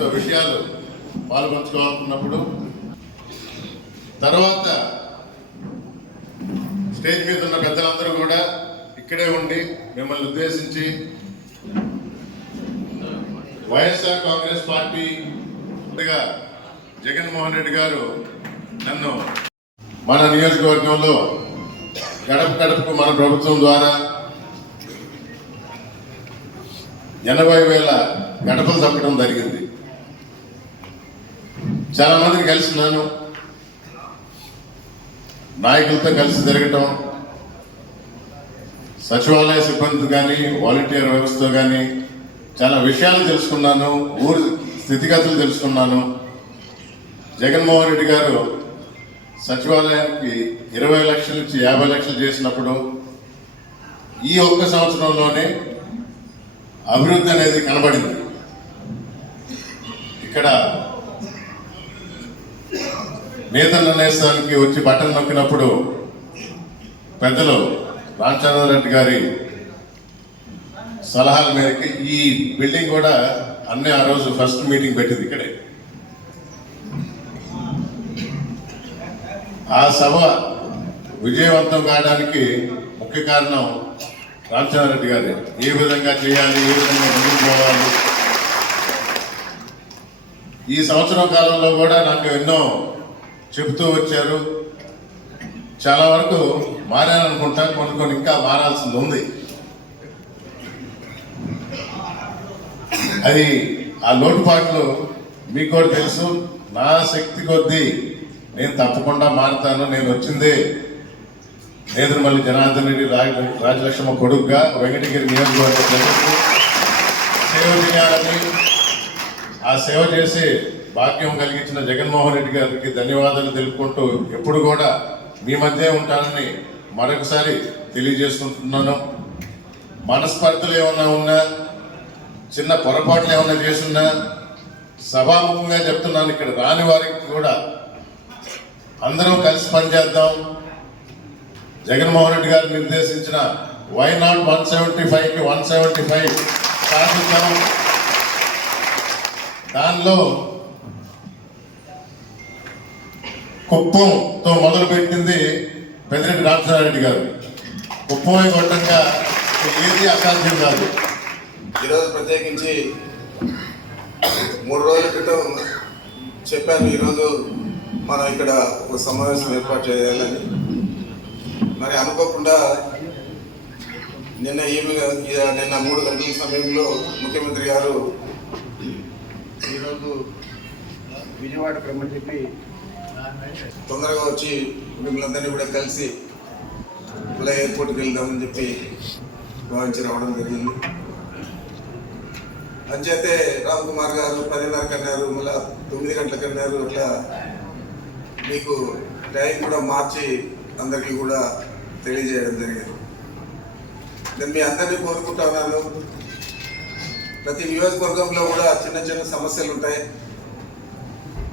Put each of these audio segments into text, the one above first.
మీతో విషయాలు పాల్పంచుకోవాలనుకున్నప్పుడు తర్వాత స్టేజ్ మీద ఉన్న పెద్దలందరూ కూడా ఇక్కడే ఉండి మిమ్మల్ని ఉద్దేశించి వైఎస్ఆర్ కాంగ్రెస్ పార్టీ జగన్మోహన్ రెడ్డి గారు నన్ను మన నియోజకవర్గంలో గడప గడపకు మన ప్రభుత్వం ద్వారా 80,000 గడపలు తప్పడం జరిగింది. చాలా మందిని కలిసినాను, నాయకులతో కలిసి తిరగటం, సచివాలయ సిబ్బంది కానీ వాలంటీర్ వ్యవస్థ కానీ చాలా విషయాలు తెలుసుకున్నాను, ఊరి స్థితిగతులు తెలుసుకున్నాను. జగన్మోహన్ రెడ్డి గారు సచివాలయానికి 20 లక్షల నుంచి 50 లక్షలు చేసినప్పుడు ఈ ఒక్క సంవత్సరంలోనే అభివృద్ధి అనేది కనబడింది. ఇక్కడ నేతన్న నేస్తానికి వచ్చి బటన్ నొక్కినప్పుడు పెద్దలు రామచంద్రారెడ్డి గారి సలహాల మేరకు ఈ బిల్డింగ్ కూడా అన్నీ ఆ రోజు ఫస్ట్ మీటింగ్ పెట్టింది ఇక్కడే. ఆ సభ విజయవంతం కావడానికి ముఖ్య కారణం రామచంద్రారెడ్డి గారు. ఏ విధంగా చేయాలి, ఏ విధంగా ముందుకు పోవాలి. ఈ సంవత్సరం కాలంలో కూడా నాకు ఎన్నో చెబుతూ వచ్చారు. చాలా వరకు మారాలనుకుంటా, కొన్ని ఇంకా మారాల్సింది ఉంది. అది ఆ లోటుపాట్లు మీకు కూడా తెలుసు. నా శక్తి కొద్దీ నేను తప్పకుండా మారుతాను. నేను వచ్చిందే నేదురుమల్లి జనార్దన్ రెడ్డి రాజలక్ష్మ కొడుకుగా వెంకటగిరి నియోజకవర్గ ప్రజలకు సేవ చేయాలని, ఆ సేవ చేసి భాగ్యం కలిగించిన జగన్మోహన్ రెడ్డి గారికి ధన్యవాదాలు తెలుపుకుంటూ ఎప్పుడు కూడా మీ మధ్య ఉంటానని మరొకసారి తెలియజేసుకుంటున్నాను. మనస్పర్ధలు ఏమన్నా ఉన్నా, చిన్న పొరపాట్లు ఏమన్నా చేస్తున్నా సభాముఖంగా చెప్తున్నాను. ఇక్కడ రాని వారికి కూడా అందరం కలిసి పనిచేద్దాం. జగన్మోహన్ రెడ్డి గారు నిర్దేశించిన వై నాట్ 175కి 175 సాధించాం. దానిలో కుప్పంతో మొదలుపెట్టింది పెద్దిరెడ్డి రామచంద్రారెడ్డి గారు. కుప్పమే కొట్టంగా ఏది అసాధ్యం కాదు. ఈరోజు ప్రత్యేకించి 3 రోజుల క్రితం చెప్పాను, ఈరోజు మనం ఇక్కడ ఒక సమావేశం ఏర్పాటు చేయాలని. మరి అనుకోకుండా నిన్న 3 గంటల సమయంలో ముఖ్యమంత్రి గారు ఈరోజు విజయవాడ రమ్మని చెప్పి తొందరగా వచ్చి మిమ్మల్ని అందరినీ కూడా కలిసి ఇలా ఎయిర్పోర్ట్కి వెళ్దామని చెప్పి భావించి రావడం జరిగింది. అంచేతే రామ్ కుమార్ గారు 10:30కి అన్నారు, మళ్ళీ 9 గంటలకు అన్నారు. అట్లా మీకు టైం కూడా మార్చి అందరికీ కూడా తెలియజేయడం జరిగింది. నేను మీ అందరినీ కోరుకుంటున్నాను, ప్రతి నియోజకవర్గంలో కూడా చిన్న చిన్న సమస్యలు ఉంటాయి.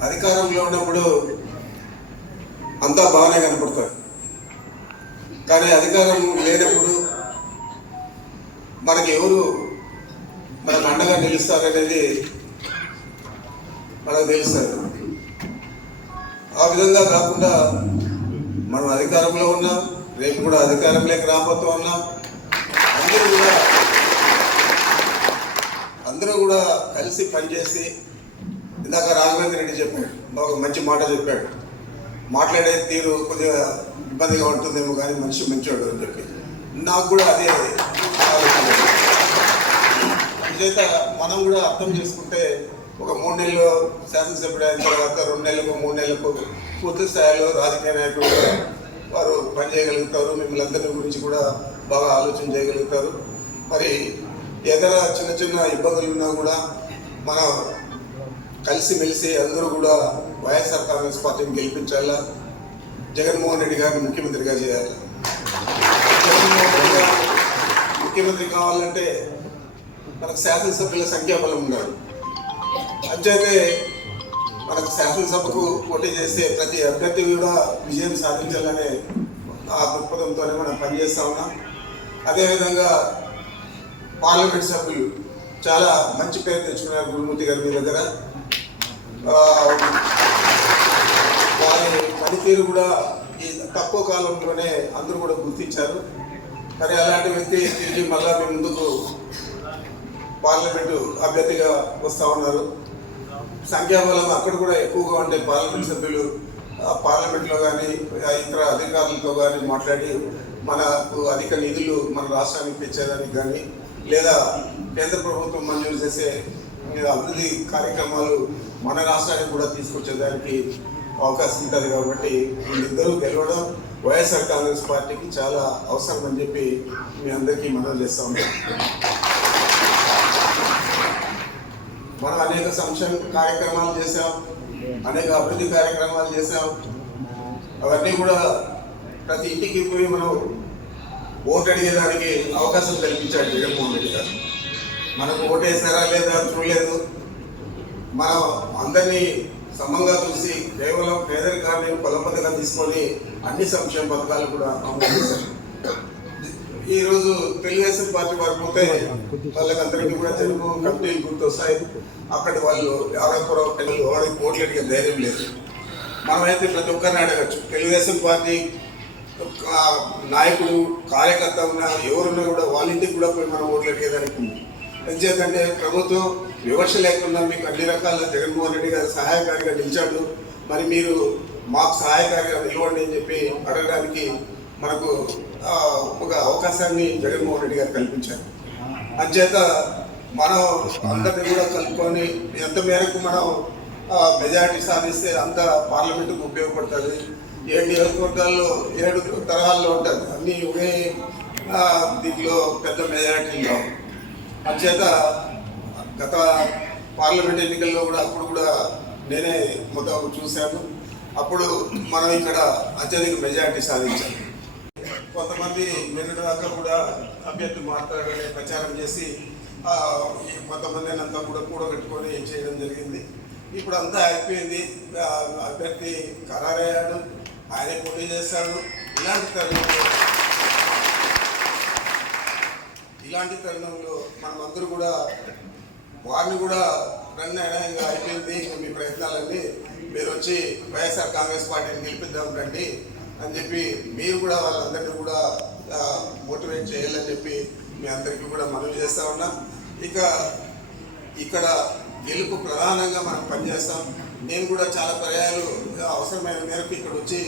అధికారంలో ఉన్నప్పుడు అంతా బాగానే కనపడతారు, కానీ అధికారం లేనప్పుడు మనకి ఎవరు మనకు అండగా నిలుస్తారనేది మనకు తెలుస్తుంది. ఆ విధంగా కాకుండా మనం అధికారంలో ఉన్నాం, రేపు కూడా అధికారంలోకి రాబోతూ ఉన్నాం. అందరూ కూడా కలిసి పనిచేసి, ఇందాక రాఘవేంద్ర రెడ్డి చెప్పాడు, ఒక మంచి మాట చెప్పాడు, మాట్లాడే తీరు కొద్దిగా ఇబ్బందిగా ఉంటుందేమో కానీ మనిషి మంచివాడు అని చెప్పి. నాకు కూడా అదే ఆలోచన. చేత మనం కూడా అర్థం చేసుకుంటే ఒక 3 నెలలు శాసనసభ్యుడు అయిన తర్వాత 2 నెలలకు 3 నెలలకు పూర్తి స్థాయిలో రాజకీయ నాయకులుగా వారు పనిచేయగలుగుతారు. మిమ్మల్ని అందరి గురించి కూడా బాగా ఆలోచన చేయగలుగుతారు. మరి ఏదైనా చిన్న చిన్న ఇబ్బందులు ఉన్నా కూడా మనం కలిసిమెలిసి అందరూ కూడా వైఎస్ఆర్ కాంగ్రెస్ పార్టీని గెలిపించాలా, జగన్మోహన్ రెడ్డి గారిని ముఖ్యమంత్రిగా చేయాలి. జగన్మోహన్ రెడ్డి గారు ముఖ్యమంత్రి కావాలంటే మనకు శాసనసభ్యుల సంఖ్యాబలం ఉండాలి. అంచేతే మనకు శాసనసభకు పోటీ చేసే ప్రతి అభ్యర్థి కూడా విజయం సాధించాలనే ఆ దృక్పథంతోనే మనం పనిచేస్తా ఉన్నాం. అదేవిధంగా పార్లమెంట్ సభ్యులు చాలా మంచి పేరు తెచ్చుకున్నారు గురుమూర్తి గారి మీ దగ్గర. వారి పనితీరు కూడా ఈ తక్కువ కాలంలోనే అందరూ కూడా గుర్తించారు. మరి అలాంటి వ్యక్తి తిరిగి మళ్ళా మీ ముందుకు పార్లమెంటు అభ్యర్థిగా వస్తూ ఉన్నారు. సంఖ్యాబలం అక్కడ కూడా ఎక్కువగా ఉంటే పార్లమెంట్ సభ్యులు పార్లమెంట్లో కానీ ఇతర అధికారులతో కానీ మాట్లాడి మనకు అధిక నిధులు మన రాష్ట్రానికి తెచ్చేదానికి కానీ లేదా కేంద్ర ప్రభుత్వం మంజూరు చేసే అభివృద్ధి కార్యక్రమాలు మన రాష్ట్రానికి కూడా తీసుకొచ్చేదానికి అవకాశం ఉంటుంది. కాబట్టి వీళ్ళిద్దరూ గెలవడం వైఎస్ఆర్ కాంగ్రెస్ పార్టీకి చాలా అవసరం అని చెప్పి మీ అందరికీ మనవి చేస్తూ ఉన్నాం. మనం అనేక సంక్షేమ కార్యక్రమాలు చేసాం, అనేక అభివృద్ధి కార్యక్రమాలు చేసాం. అవన్నీ కూడా ప్రతి ఇంటికి పోయి మనం ఓటు అడిగేదానికి అవకాశం కల్పించాడు జగన్మోహన్ రెడ్డి గారు. మనకు ఓటేసారా లేదా చూడలేదు. మనం అందరినీ సమంగా చూసి కేవలం పేదరికాన్ని కొలబద్దగా తీసుకొని అన్ని సంక్షేమ పథకాలు కూడా అమలు చేశారు. ఈరోజు తెలుగుదేశం పార్టీ వారు పోతే వాళ్ళకందరికీ కూడా తెలుగు కమిటీలు గుర్తొస్తాయి. అక్కడ వాళ్ళు ఆరోగ్యపురం వాళ్ళకి ఓట్లు అడిగే ధైర్యం లేదు. మనమైతే ప్రతి ఒక్కరిని అడగచ్చు. తెలుగుదేశం పార్టీ నాయకుడు కార్యకర్త ఉన్నా ఎవరున్నా కూడా వాళ్ళ ఇంటికి కూడా పోయి మనం ఓట్లు అడిగేదానికి ఉంది. ఎందుకంటే ప్రభుత్వం వివక్ష లేకుండా మీకు అన్ని రకాల జగన్మోహన్ రెడ్డి గారు సహాయకారిగా నిలిచాడు. మరి మీరు మాకు సహాయకారిగా నిలవండి అని చెప్పి అడగడానికి మనకు ఒక అవకాశాన్ని జగన్మోహన్ రెడ్డి గారు కల్పించారు. అంచేత మనం అందరినీ కూడా కలుపుకొని ఎంత మేరకు మనం మెజారిటీ సాధిస్తే అంత పార్లమెంటుకు ఉపయోగపడుతుంది. 7 నియోజకవర్గాల్లో 7 తరహాల్లో ఉంటుంది. అన్నీ ఒకే దీంట్లో పెద్ద మెజారిటీలో. అంచేత గత పార్లమెంట్ ఎన్నికల్లో కూడా అప్పుడు కూడా నేనే మొత్తం చూశాను. అప్పుడు మనం ఇక్కడ అత్యధిక మెజారిటీ సాధించాం. కొంతమంది నిన్నటి దాకా కూడా అభ్యర్థి మాట్లాడాలని ప్రచారం చేసి కొంతమంది అంతా కూడా కూడగట్టుకొని చేయడం జరిగింది. ఇప్పుడు అంతా అయిపోయింది. అభ్యర్థి ఖరారయ్యాడు, ఆయనే పోటీ చేస్తాడు. ఇలాంటి తరుణంలో మనమందరూ కూడా వారిని కూడా ఇంకా అయిపోయింది, మీ ప్రయత్నాలన్నీ మీరు వచ్చి వైఎస్ఆర్ కాంగ్రెస్ పార్టీని గెలిపిద్దాం రండి అని చెప్పి మీరు కూడా వాళ్ళందరినీ కూడా మోటివేట్ చేయాలని చెప్పి మీ అందరికీ కూడా మనవి చేస్తూ ఉన్నా. ఇక ఇక్కడ గెలుపు ప్రధానంగా మనం పనిచేస్తాం. నేను కూడా చాలా పర్యాయాలు అవసరమైన మేరకు ఇక్కడ వచ్చి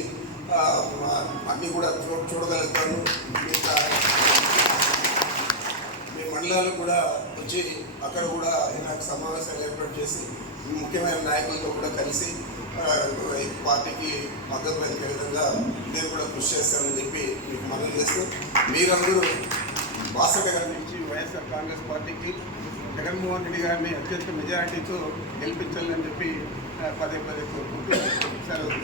అన్నీ కూడా చూడగలుగుతాను. మీ మండలాలు కూడా వచ్చి అక్కడ కూడా నాకు సమావేశాలు ఏర్పాటు చేసి ముఖ్యమైన నాయకులతో కూడా కలిసి పార్టీకి మద్దతు పలికే విధంగా నేను కూడా కృషి చేస్తానని చెప్పి మీకు మనవి చేస్తూ మీరందరూ బాసట నుంచి వైఎస్ఆర్ కాంగ్రెస్ పార్టీకి జగన్మోహన్ రెడ్డి గారిని అత్యంత మెజారిటీతో గెలిపించాలని చెప్పి పదే కోరుకుంటూ సెలవు.